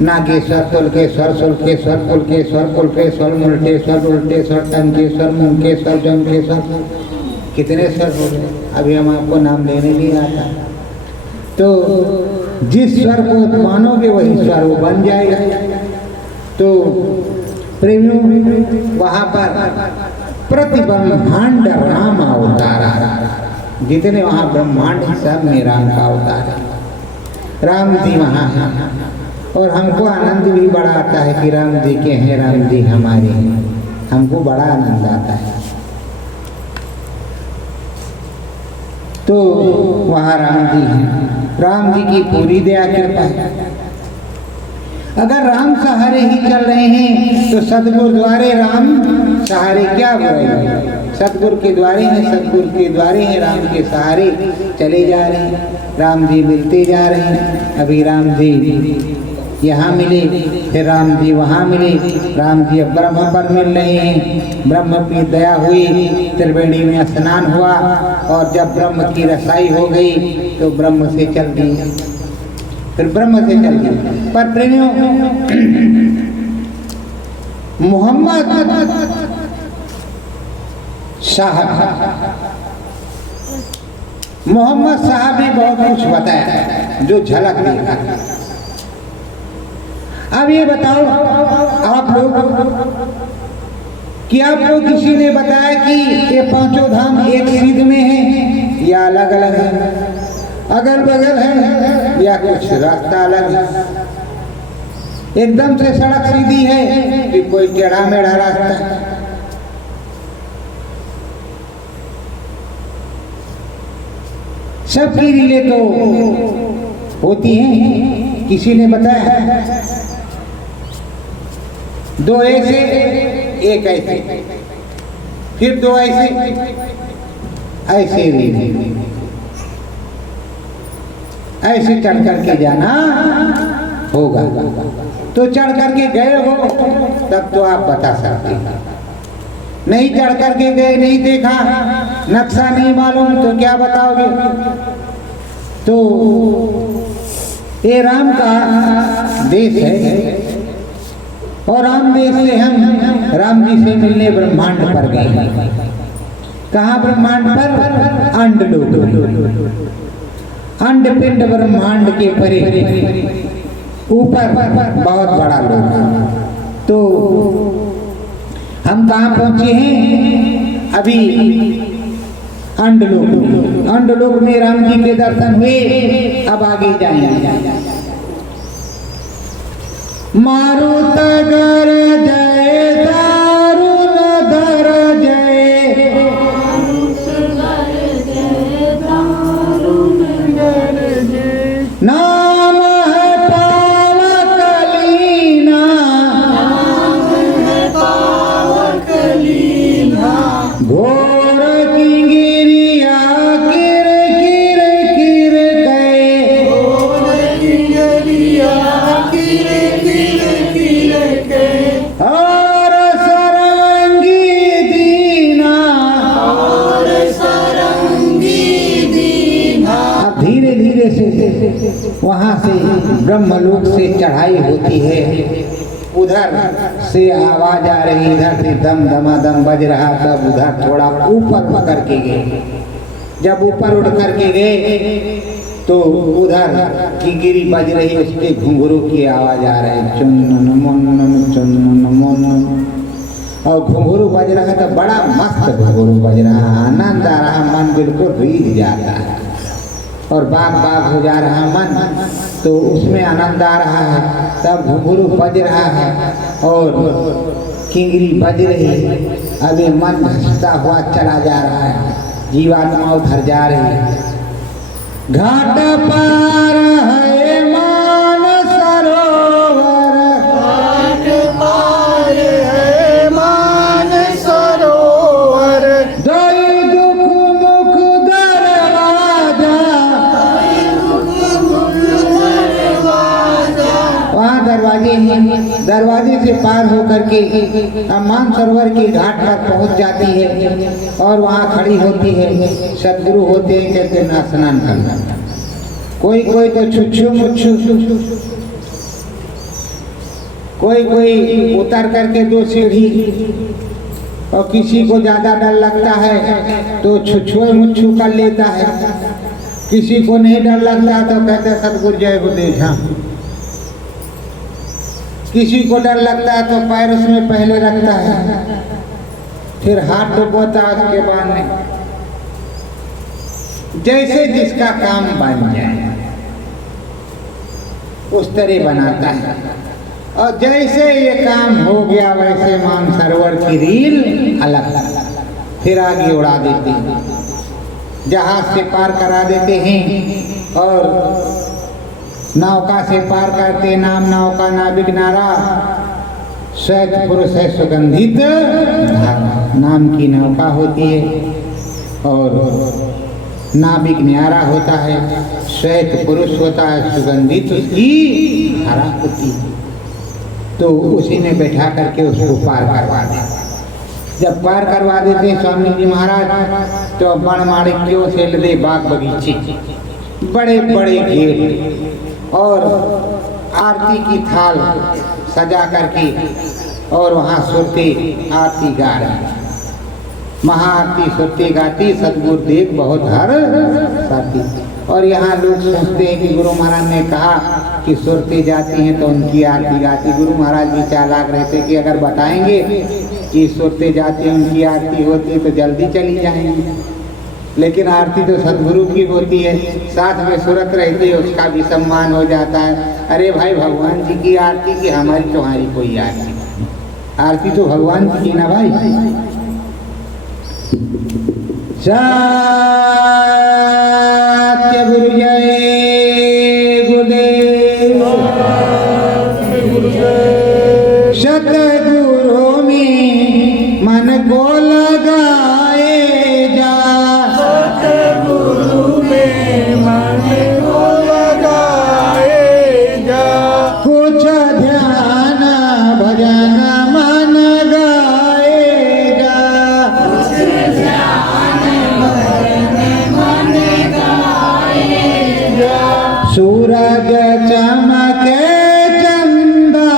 नागेश्वर, तुलकेश्वर, शुल्केश्वर, पुलकेश्वर, कुल्केश्वर, मुल्टेश्वर, उल्टेश्वर, टंकेश्वर, मुंकेश्वर, जमकेश्वर, कितने स्वर हो गए? अभी हम आपको नाम लेने नहीं आता। तो जिस स्वर को मानोगे वही स्वर वो बन जाएगा। तो प्रेमियों वहाँ पर प्रतिब्रह्मांड राम अवतारा, जितने वहाँ ब्रह्मांड सब में राम का अवतार है। राम जी वहाँ हैं और हमको आनंद भी बड़ा आता है कि राम जी के हैं, राम जी हमारे हैं, हमको बड़ा आनंद आता है। तो वहाँ राम जी हैं, राम जी की पूरी दया कृपा है। अगर राम सहारे ही चल रहे हैं तो सतगुरु द्वारे राम सहारे क्या बुराई? सतगुरु के द्वारे हैं, सतगुरु के द्वारे हैं, राम के सहारे चले जा रहे हैं। राम जी मिलते जा रहे हैं। अभी राम जी यहाँ मिले, फिर राम जी वहाँ मिले। राम जी अब ब्रह्म पर मिल रहे हैं। ब्रह्म की दया हुई, त्रिवेणी में स्नान हुआ और जब ब्रह्म की रसाई हो गई तो ब्रह्म से चल दी, फिर ब्रह्म से चल गई। पर प्रेमियों मोहम्मद साहब ने बहुत कुछ बताया जो झलक देखा। अब ये बताओ आप लोग कि आपको किसी ने बताया कि ये पांचों धाम एक सीध में है या अलग अलग है, अगल बगल है या कुछ रास्ता अलग है? एकदम से सड़क सीधी है कि कोई टेढ़ा मेढ़ा रास्ता है? सबकी रीले तो होती हैं। किसी ने बताया दो ऐसे एक ऐसे, फिर दो ऐसे, ऐसे रीले, ऐसे चढ़ करके जाना होगा। तो चढ़ करके गए हो तब तो आप बता सकते हैं। नहीं चढ़ करके गए, नहीं देखा, नक्शा नहीं मालूम तो क्या बताओगे? तो ये राम का देश है और राम देश से हम राम जी से मिलने ब्रह्मांड पर गए। कहाँ ब्रह्मांड पर? अंड लोक, अंड पिंड ब्रह्मांड के परे ऊपर बहुत बड़ा लोक। तो हम कहाँ पहुंचे हैं? अभी अंडलोक में। अंडलोक में राम जी के दर्शन हुए। अब आगे जाएंगे। मारुत गर जय दारुण धर जय, नाम है पावक लीना, घोर किंगिरिया किर किर किर कहे, और सरंगी दीना। अब धीरे धीरे से वहाँ से ब्रह्मलोक से चढ़ाई होती है। उधर से आवाज आ रही, इधर से दम दमादम बज रहा। तब उधर थोड़ा ऊपर उठ करके गए। जब ऊपर उठ करके गए तो उधर की गिरी बज रही, उसके घुंघरू की आवाज आ रही, चुन्न मुन्न चुन्न मुन्न। और घुंघरू बज रहा है तो बड़ा मस्त घुंघरू बज रहा, आनंद आ रहा, मन बिल्कुल रीझ जाता है और बाग बाग हो जा रहा मन, तो उसमें आनंद आ रहा है। तब घुंघरू बज रहा है और किंगरी बज रही है। अब ये मन घसता हुआ चला जा रहा है, जीवात्मा उधर जा रही है। घाट पार है मान सरोवर, घाट पार है मान सरोवर, दई दुख पार होकर के मानसरोवर के घाट पर पहुंच जाती है और वहाँ खड़ी होती है। सदगुरु होते हैं, कहते हैं ना स्नान करना। कोई कोई तो छुच्छू मुच्छू, कोई कोई उतर करके 2 सीढ़ी, और किसी को ज्यादा डर लगता है तो छुच्छुए मुच्छू कर लेता है। किसी को नहीं डर लगता तो कहते हैं सतगुरु जय गुरुदेव। हाँ, किसी को डर लगता है तो पैर उसमें पहले रखता है, फिर हाथ डुबोता है उसके बाद में। जैसे जिसका काम बन जाए उस तरह बनाता है। और जैसे ये काम हो गया वैसे मानसरोवर की रील अलग फिर आगे उड़ा देते हैं, जहाज से पार करा देते हैं और नौका से पार करते। नाम नौका नाविक नारा, श्वेत पुरुष है सुगंधित धारा। नाम की नौका होती है और नाविक न्यारा होता है, श्वेत पुरुष होता है, सुगंधित उसकी धारा होती है। तो उसी में बैठा करके उसको पार करवा देते। जब पार करवा देते स्वामी जी महाराज तो बनमाणिक्यों से लदे बाग बगीचे, बड़े बड़े गेट और आरती की थाल सजा करके और वहाँ सुरते आरती गा रहे। महाआरती सुरते गाती सतगुरु देव बहुत हर साथी। और यहाँ लोग सोचते हैं कि गुरु महाराज ने कहा कि सुरते जाती हैं तो उनकी आरती गाती। गुरु महाराज भी चालाक रहते कि अगर बताएंगे कि सुरते जाती हैं उनकी आरती होती है तो जल्दी चली जाएंगी, लेकिन आरती तो सतगुरु की होती है, साथ में सुरत रहती है, उसका भी सम्मान हो जाता है। अरे भाई, भगवान जी की आरती की हमारी तुम्हारी कोई आरती, आरती तो भगवान जी की ना भाई। सत्य गुरु जय गुरुदेव। सतगुरु में मन को लगाए जा, सतगुरु में मन को लगाए जा। कुछ ध्यान भजन मन गाएगा, सूरज चमके चंदा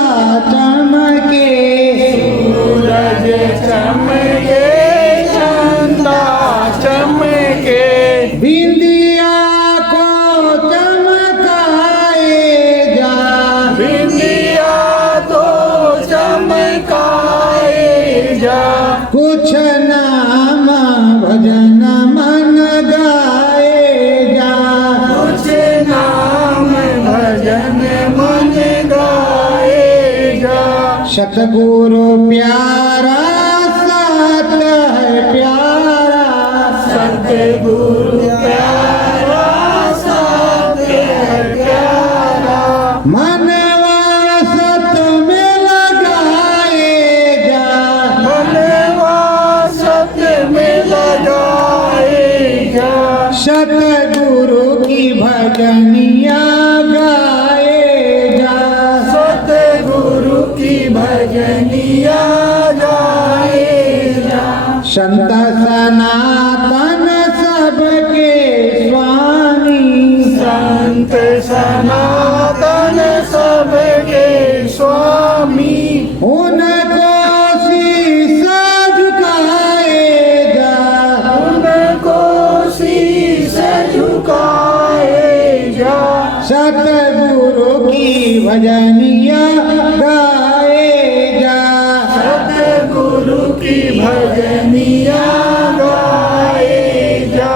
चमके, सूरज चमके चंदा चमके। बिंदिया को चमकाए जा, बिंदिया तो चमकाए जा। कुछ नाम भजन मन गाए जा, कुछ नाम भजन मन गाए जा। सतगुरु प्यारा साथ है प्यारा, सतगुरु प्यारा साथ है प्यारा। मनवा सत में लगाए जा, मनवा सत में लगाए जा। सतगुरु की भजनिया गाए जा, सतगुरु की भजनिया गाए जा। संत सनातन सबके स्वामी, संत सनातन सबके स्वामी। उनको शीश झुकाए जा, उनको शीश झुकाए जा। सतगुरु की भजनिया गाए जा, सतगुरु की भजनिया गाए जा।